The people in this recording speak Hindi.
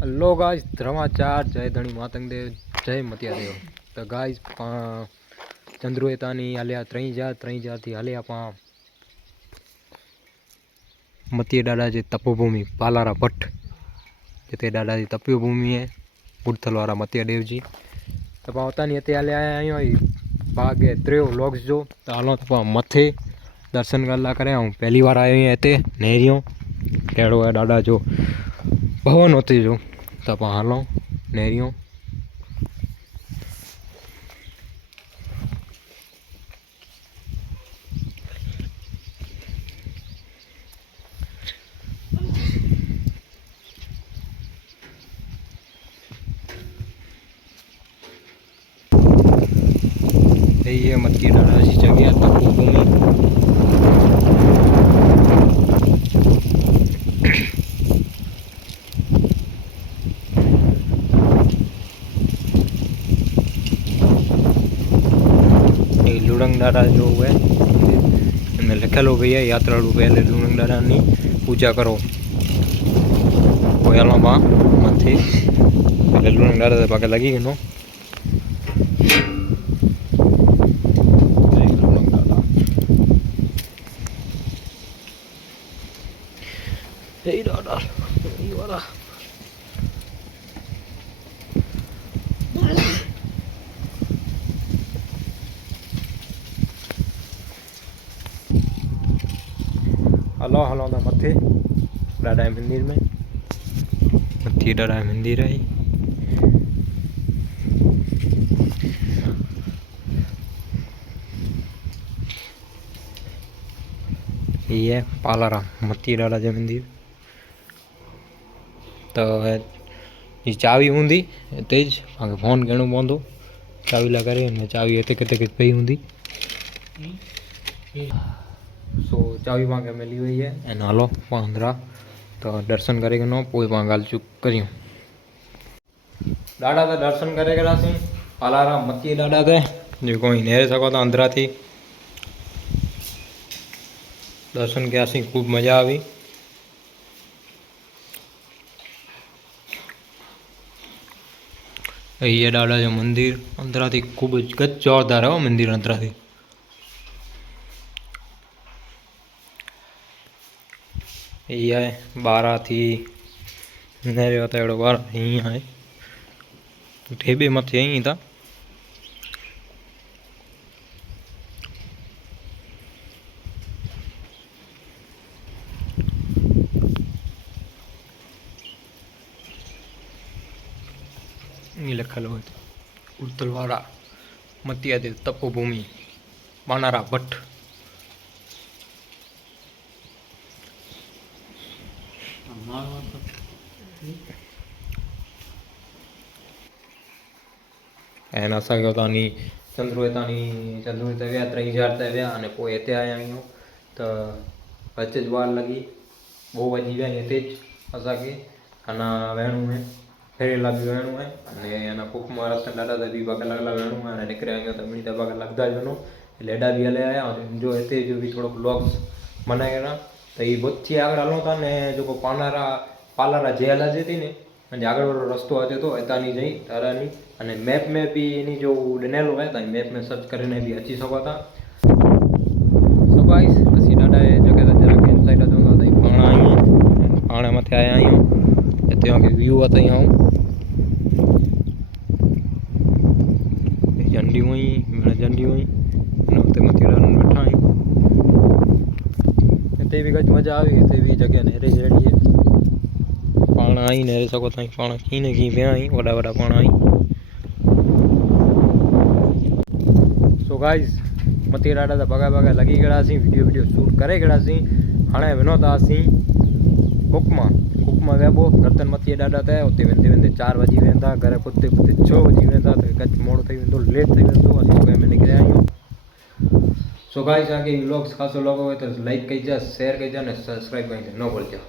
हेलो गाइस, धर्माचार जय धणी मातंग देव जय मतिया देव। तो गाइस चंद्रो तानी हालिया 3 थी हाले आप मतिया डाडा जे तपोभूमि पालारा भट्ट जिते डाडा जी तपोभूमि है बुड़थल वाला मतिया देव जी। तो पानी हिते हाले आया आहियूं भाग 3 व्लॉग्स जो। तो हलो तो मथे दर्शन कर करें। पहली बार आयो आहियां हिते नेरियों कहिड़ो है डाडा जो भवन उते जो। तो आप हलो नेरियों। यही है मतिया डाडा जी जगह तपोभूमि। लुड़ंग डाडा जो है इनमें लिखेलो भी है यात्रालु पहले लुड़ंग डाडा नी पूजा करो। हलो मां मथे पहले लुड़ंग डाडा पाके लगी गनो। Hey डाडा ये वाला हलो हलो ना मथे डाडा मंदिर में मथे डाडा मंदिर है। ये है पालारा मथे डाडा जो मंदिर। तो ये चावी होंगी तेज फोन कहणो पवंदो चावी ला करे चावी हिते किथे पई होंगी। सो चावी पाके मिली हुई है एंड हलो अंदरा तो दर्शन करे गाल चुक करियो। डाडा तो दर्शन करे करासी पालारा मतिया डाडा थे जो कोई नेरे सको तो अंदरा थी दर्शन कियासी खूब मजा आई। ये डाडा जो मंदिर अंदरा थी खूब गच जोरदार है मंदिर अंदरा थी। ये है 12 थी नेरे होता एड़ो 12 यही है ठेबे मत यही था। ये लिखल हो उड़तलवाड़ा मतिया देव तपोभूमि पालारा भट्ट। एन असांखे तानी चंद्रो हिते विया 3000 ते विया अने पोइ हिते आया आहियूं। त अच वार लगी 2 वजी विया हिते असांखे अञा वेहणो है फेरेला भी वेहणो है अने अञा कुकमा रस्ते ॾाढा त बि वॻा लॻा वेहणो है अने निकिरिया आहियूं त ॿिनी त वॻा लॻंदा ई वञो लेडा भी हले आया जो हिते जो भी थोड़ो ब्लॉग्स बनाए करा। त ही बुथी आगळ हलो था ने जेको पालारा जेल अचे थी ने अने आगळ वारो रस्तो अचे तो हितां जई तारानी अने मैप में भी इनी जो ॾिनल है त मैप में सर्च करे भी अची सको था। सो गाइस असी ॾाढा जगह ते जरा कैंप साइट चवंदा त पाण आहियूं पाण मथे आया आहियूं हिते के व्यू अथई झंडी हुई झंडी हुई उते मथे वेठा आहियूं। हिते भी कुछ मजा आई हिते भी जगह नेरे जहिड़ी है पाण आई नेरे सको ताईं पाण कीअं न कीअं विया आहियूं वॾा वॾा पाण आई। सो गाइस मथे ॾाढा त भॻा लगी गयासीं वीडियो शूट करे गयासीं। हाणे वञो था असीं कुकमा वेबो गर्दन मथिया डाडा ते उते वेंदे 4 वजी वेंदा घर पुते 6 वजी वेंदा त कच मोड़ थी वेंदो लेट थी वेंदो असीं सुबह में निकिरिया आहियूं। सो गाइस अगर व्लॉग्स खासो लॻो हो तो लाइक कजो शेयर कजो ने सब्सक्राइब कजो न भूलजो।